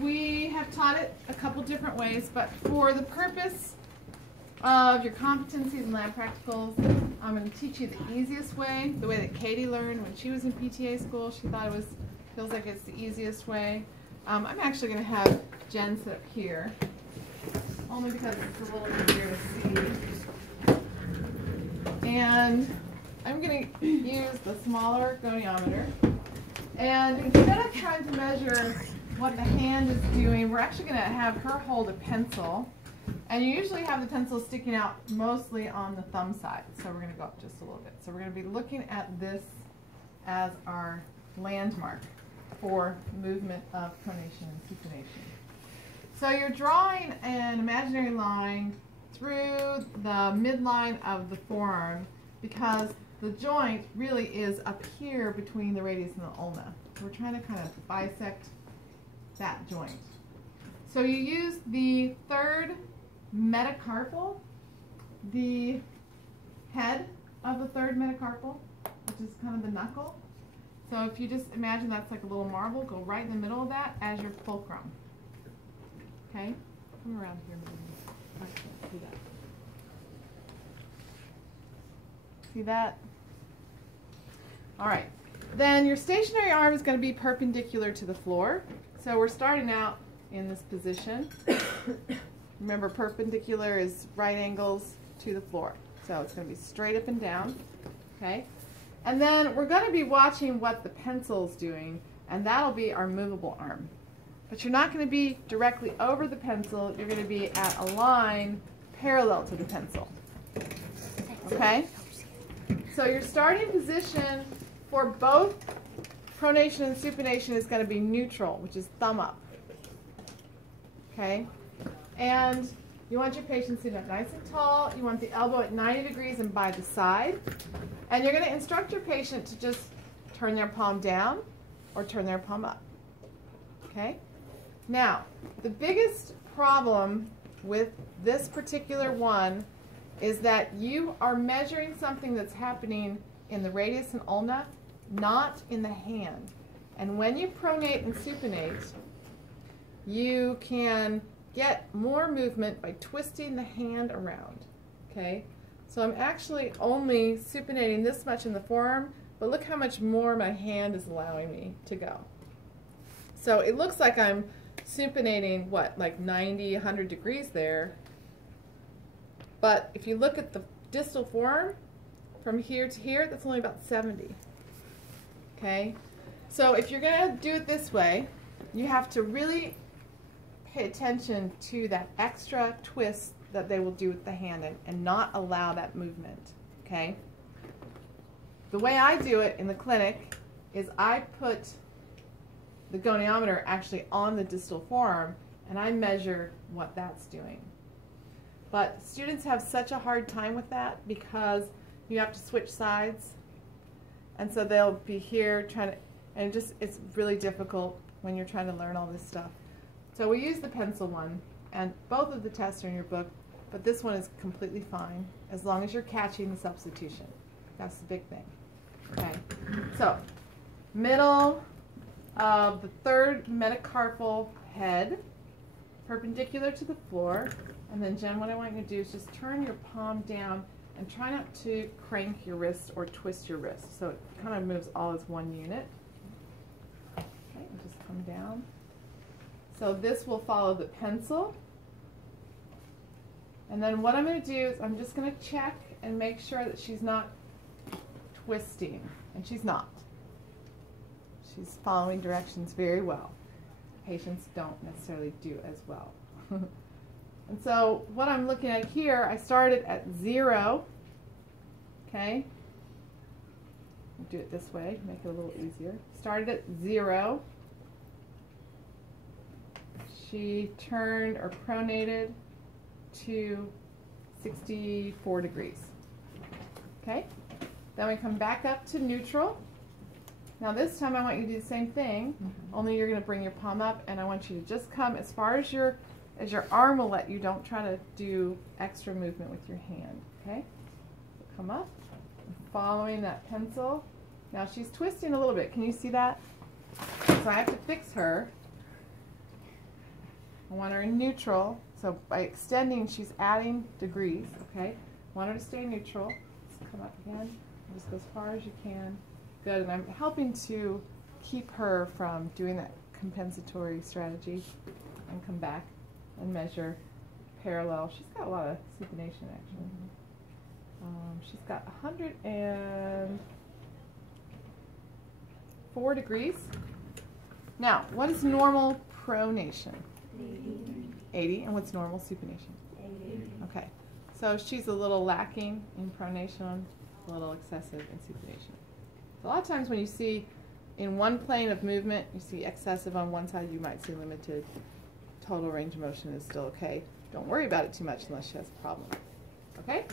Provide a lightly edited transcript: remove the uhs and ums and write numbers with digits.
We have taught it a couple different ways, but for the purpose of your competencies and lab practicals, I'm going to teach you the easiest way, the way that Katie learned when she was in PTA school. She thought feels like it's the easiest way. I'm actually going to have Jen sit up here, only because it's a little easier to see. And I'm going to use the smaller goniometer. And instead of trying to measure what the hand is doing, we're actually going to have her hold a pencil. And you usually have the pencil sticking out mostly on the thumb side. So we're going to go up just a little bit. So we're going to be looking at this as our landmark for movement of pronation and supination. So you're drawing an imaginary line through the midline of the forearm because the joint really is up here between the radius and the ulna. We're trying to kind of bisect that joint. So you use the third metacarpal, the head of the third metacarpal, which is kind of the knuckle. So if you just imagine that's like a little marble, go right in the middle of that as your fulcrum. Okay? Come around here. I can't see that. See that? All right. Then your stationary arm is going to be perpendicular to the floor. So we're starting out in this position. Remember, perpendicular is right angles to the floor. So it's going to be straight up and down. Okay? And then we're going to be watching what the pencil's doing, and that'll be our movable arm. But you're not going to be directly over the pencil. You're going to be at a line parallel to the pencil. Okay? So your starting position for both pronation and supination is going to be neutral, which is thumb up. Okay? And you want your patient sitting up nice and tall. You want the elbow at 90 degrees and by the side. And you're going to instruct your patient to just turn their palm down or turn their palm up. Okay? Now, the biggest problem with this particular one is that you are measuring something that's happening in the radius and ulna, not in the hand. And when you pronate and supinate, you can get more movement by twisting the hand around. Okay? So I'm actually only supinating this much in the forearm, but look how much more my hand is allowing me to go. So it looks like I'm supinating, what, like 90, 100 degrees there. But if you look at the distal forearm, from here to here, that's only about 70. Okay? So if you're going to do it this way, you have to really pay attention to that extra twist that they will do with the hand and not allow that movement. Okay? The way I do it in the clinic is I put the goniometer actually on the distal forearm and I measure what that's doing. But students have such a hard time with that because you have to switch sides, and so they'll be here trying to, and it's really difficult when you're trying to learn all this stuff. So we use the pencil one, and both of the tests are in your book, but this one is completely fine as long as you're catching the substitution. That's the big thing. Okay, so middle of the third metacarpal head, perpendicular to the floor. And then, Jen, what I want you to do is just turn your palm down and try not to crank your wrist or twist your wrist. So it kind of moves all as one unit. Okay, and just come down. So this will follow the pencil. And then what I'm going to do is I'm just going to check and make sure that she's not twisting. And she's not. She's following directions very well. Patients don't necessarily do as well. And so what I'm looking at here, I started at 0. Okay? I'll do it this way, make it a little easier. Started at 0. She turned or pronated to 64 degrees. Okay? Then we come back up to neutral. Now this time I want you to do the same thing, only you're going to bring your palm up, and I want you to just come as far as your arm will let you. Don't try to do extra movement with your hand. Okay? So come up, following that pencil. Now she's twisting a little bit. Can you see that? So I have to fix her. I want her in neutral. So by extending, she's adding degrees, okay? I want her to stay neutral. Let's come up again. Just go as far as you can. Good, and I'm helping to keep her from doing that compensatory strategy and come back and measure parallel. She's got a lot of supination actually. She's got 104 degrees. Now, what is normal pronation? 80. And what's normal supination? 80. Okay, so she's a little lacking in pronation, a little excessive in supination. So a lot of times when you see in one plane of movement, you see excessive on one side, you might see limited. Total range of motion is still okay. Don't worry about it too much unless she has a problem. Okay?